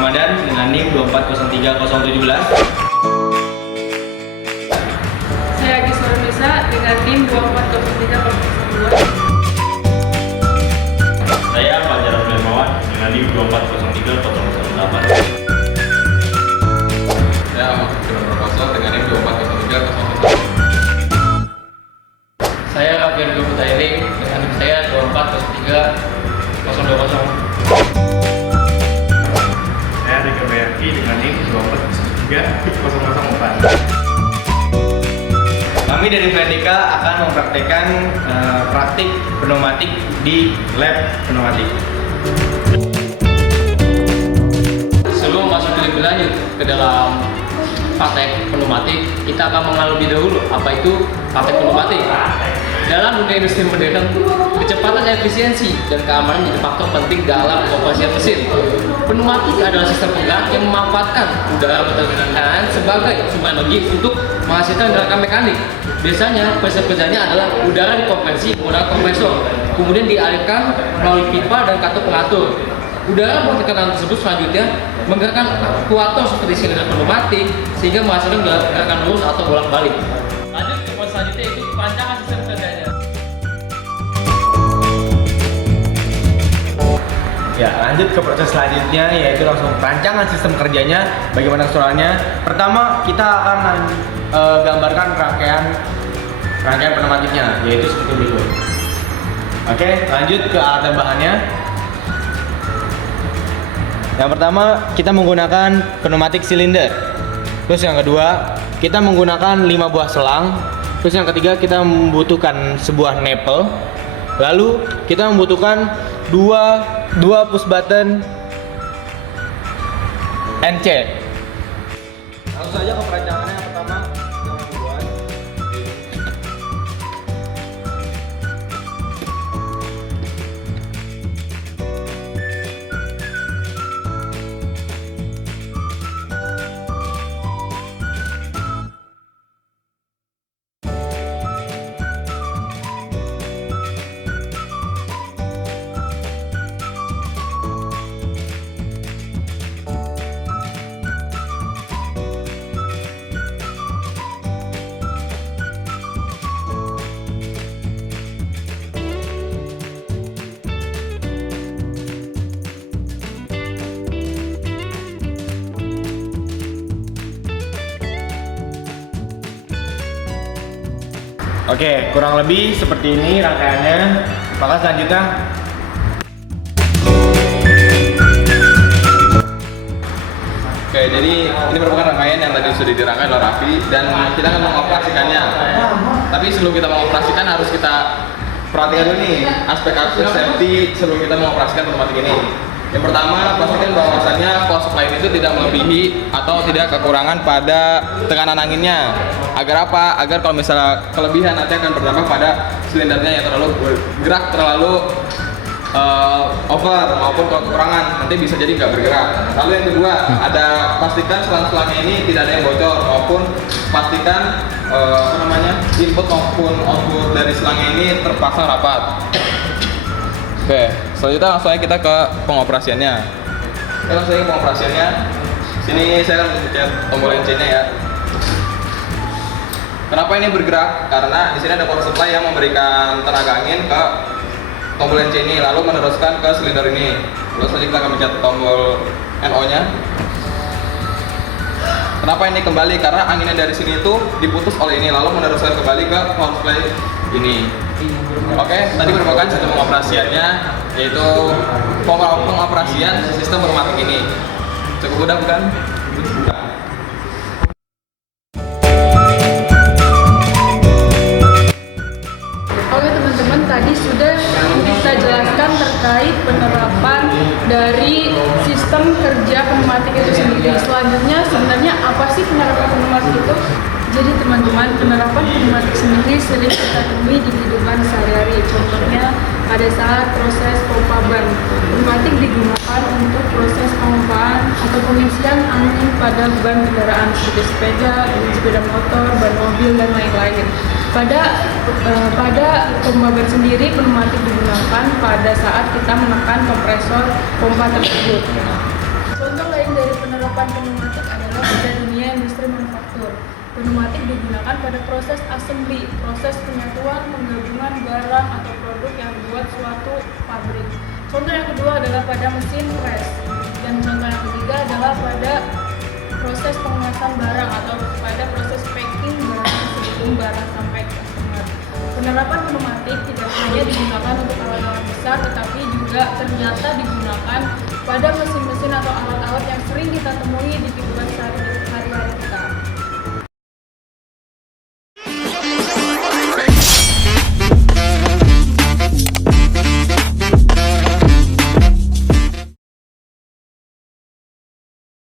Ramadan dengan NIM 2403017. Saya Agis Nurunisa dengan NIM 2403002. Saya Fajar Sulaiman dengan NIM 2403008. Saya Ahmad Fikri Prakoso dengan NIM 2403001. Saya Alvin Gubutailing dengan NIM saya 2403020. Saya Rika Bayaki dengan NIM 2403004. Kami dari Pneumatika akan mempraktekkan praktik pneumatik di lab pneumatik. Sebelum masuk lebih lanjut ke dalam praktek pneumatik, kita akan mengenal lebih dahulu apa itu praktek pneumatik. Dalam dunia industri modern, kecepatan, efisiensi, dan keamanan menjadi faktor penting dalam operasi mesin. Pneumatik adalah sistem penggerak yang memanfaatkan udara bertekanan sebagai sumber energi untuk menghasilkan gerakan mekanik. Biasanya, proses kerjanya adalah udara dikompresi menggunakan kompresor, kemudian dialirkan melalui pipa dan kartu pengatur. Udara bertekanan tersebut selanjutnya menggerakkan aktuator seperti silinder pneumatik sehingga menghasilkan gerakan lurus atau bolak-balik. Lanjut ke proses selanjutnya, yaitu perancangan sistem kerjanya. Ya, lanjut ke proses selanjutnya, yaitu langsung perancangan sistem kerjanya. Bagaimana keseluruhannya? Pertama, kita akan gambarkan rangkaian pneumatiknya, yaitu seperti berikut. Oke, lanjut ke alat dan bahannya. Yang pertama, kita menggunakan pneumatik silinder. Terus yang kedua, kita menggunakan 5 buah selang. Terus yang ketiga, kita membutuhkan sebuah nipple. Lalu kita membutuhkan dua push button NC. Langsung saja ke perancangannya. Yang pertama, kita membuat Oke, kurang lebih seperti ini rangkaiannya. Maka selanjutnya Oke, jadi ini merupakan rangkaian yang tadi sudah dirangkai oleh Raffi dan kita akan mengoperasikannya. Tapi sebelum kita mengoperasikan harus kita perhatikan dulu nih aspek-aspek safety sebelum kita mengoperasikan pneumatik ini. Yang pertama, pastikan bahwasannya flow supply itu tidak melebihi atau tidak kekurangan pada tekanan anginnya. Agar apa? Agar kalau misalnya kelebihan nanti akan berdampak pada silindernya yang terlalu bergerak, terlalu over maupun kalau kekurangan nanti bisa jadi nggak bergerak. Lalu yang kedua, pastikan selang-selangnya ini tidak ada yang bocor maupun pastikan input maupun output dari selangnya ini terpasang rapat. Oke, selanjutnya langsung aja kita ke pengoperasiannya. Langsung aja ke pengoperasiannya. Sini saya akan mencet tombol NC-nya ya. Kenapa ini bergerak? Karena di sini ada power supply yang memberikan tenaga angin ke tombol NC ini, lalu meneruskan ke silinder ini. Lalu selanjutnya kita akan mencet tombol NO-nya. Kenapa ini kembali? Karena anginnya dari sini itu diputus oleh ini, lalu meneruskan kembali ke power supply ini. Oke, tadi merupakan sistem pengoperasiannya, yaitu pengoperasian sistem pneumatik ini. Cukup mudah bukan? Oke teman-teman, tadi sudah kita jelaskan terkait penerapan dari sistem kerja pneumatik itu sendiri. Selanjutnya sebenarnya apa sih penerapan pneumatik itu? Jadi teman-teman, penerapan pneumatik sendiri sering kita temui di kehidupan sehari-hari. Contohnya pada saat proses pompa ban. Pneumatik digunakan untuk proses pompaan atau pengisian angin pada ban kendaraan seperti sepeda motor, ban mobil dan lain-lain. Pada pompa ban sendiri, pneumatik digunakan pada saat kita menekan kompresor pompa tersebut. Contoh lain pneumatik digunakan pada proses assembly, proses penyatuan, penggabungan barang atau produk yang dibuat suatu pabrik. Contoh yang kedua adalah pada mesin press, dan contoh yang ketiga adalah pada proses pengemasan barang atau pada proses packing barang sebelum barang sampai ke customer. Penerapan pneumatik tidak hanya digunakan untuk alat-alat besar, tetapi juga ternyata digunakan pada mesin-mesin atau alat-alat yang sering kita temui di